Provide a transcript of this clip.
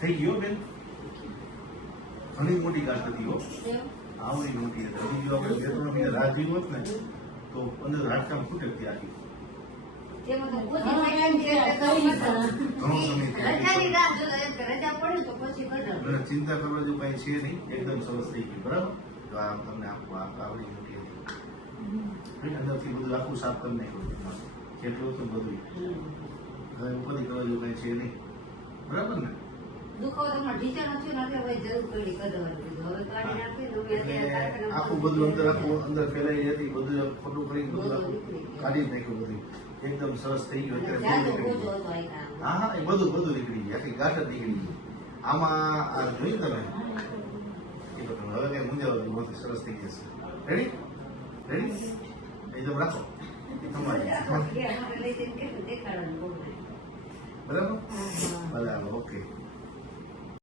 થઈ ગયો બેન, ઘણી મોટી ગાંઠ હતી હો, આવડી મોટી હતી. હજી જો આપણે 2-3 મહિના રાહ જોઈ હોત ને તો અંદર હાડકાં ફૂટે આખી. ઘણો સમય ચિંતા કરવા જેવું કઈ છે નહીં, એકદમ સરસ થઈ ગયું. બરાબર, તો આ તમને આખું આવડી મોટી હતી. અંદરથી બધું આખું સાફ કરી નાખ્યું, કેટલું હતું બધું. હવે ઉપરથી કરવા જેવું કઈ છે નહીં. બરાબર ને? આખું બધું અંદર ફેલાઈ હતી, બધું ખોટું કરી બધું આખું કાઢી નાખ્યું બધું. એકદમ સરસ થઈ ગયું. હા હા, એ બધું નીકળી ગયું, આખી ગાંઠ જ નીકળી ગઈ. આમાં આ જોયું તમે, એ બધું હવે કઈ મૂંઝાવ બહુ સરસ થઈ જશે. રેડી રેડી, એકદમ રાખો બરાબર. બરાબર, ઓકે.